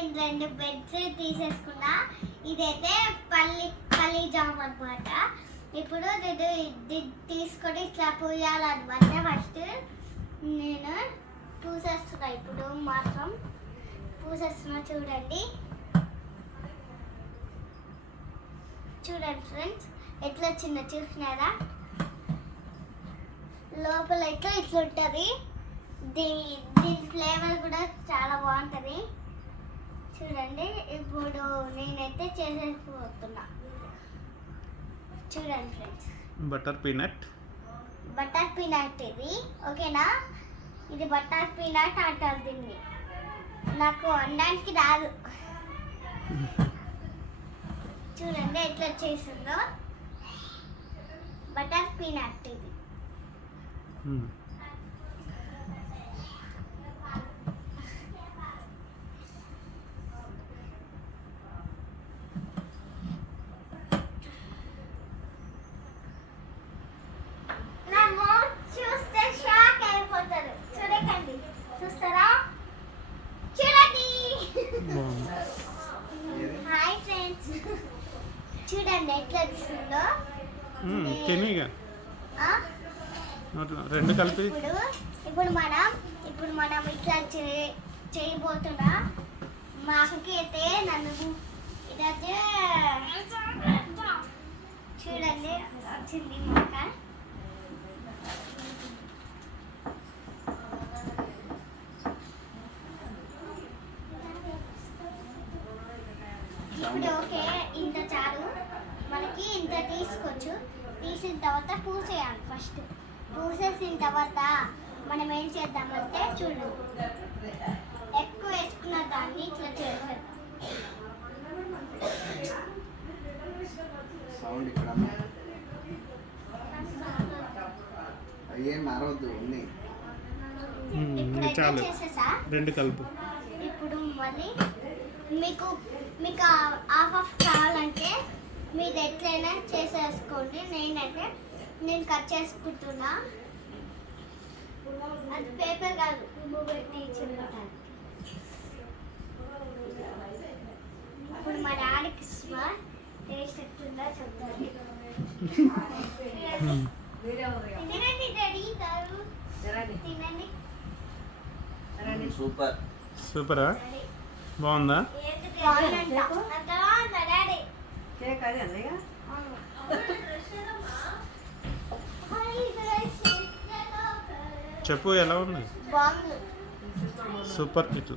నేను 2 బెడ్స్ తీసేసుకున్నా. ఇదైతే పల్లి జామ్ అనమాట. ఇప్పుడు ఇది తీసుకొని ఇట్లా పూయాలన్నమాట. ఫస్ట్ నేను పూసేస్తున్నా. ఇప్పుడు మాత్రం పూసేస్తున్నా. చూడండి ఫ్రెండ్స్ ఎట్లా వచ్చిందో చూసినారా? లోపల అయితే ఇట్లా ఉంటుంది. దీని ఫ్లేవర్ కూడా చాలా బాగుంటుంది. చూడండి ఇప్పుడు నేనైతే చేసేసిపోతున్నా. చూడండి ఫ్రెండ్స్, బటర్ పీనట్ ఇది ఓకేనా? ఇది బటర్ పీనట్ అంటారు దీన్ని. నాకు వండడానికి రాదు. చూడండి ఎట్లా చేసిందో. బటర్ పీనట్ ఇది. చూస్తే షాక్ అయిపోతారు. చూడకండి, చూస్తారా? చూడండి. హాయ్ ఫ్రెండ్స్, చూడండి ఎట్లా వస్తుందో. రెండు కలిపి ఇప్పుడు మనం ఇట్లా చేయబోతున్నా. మా అక్కకి అయితే నన్ను ఇదైతే చూడండి వచ్చింది మా అక్క. ఇప్పుడు ఓకే, ఇంత చాలు మనకి. ఇంత తీసుకోవచ్చు. తీసిన తర్వాత పూసేయాలి. ఫస్ట్ పూసేసిన తర్వాత మనం ఏం చేద్దామంటే చూడు, ఎక్కువ వేసుకున్న దాన్ని ఇట్లా చేస్తాం. చాలు, రెండు కలుపు. ఇప్పుడు మళ్ళీ మీకు హాఫ్ కావాలంటే మీరు ఎట్లయినా చేసేసుకోండి. నేను కట్ చేసుకుంటున్నా. అది పేపర్ కాదు, పెట్టి చిన్నటానికి. ఇప్పుడు మా డాడీకి టేస్ట్ ఎట్లుందో చెప్తాను. తినండి డాడీ గారు, తినండి. సూపరా? బాగుందా? చెప్పు ఎలా ఉంది? బాగుంది, సూపర్. ఇట్లా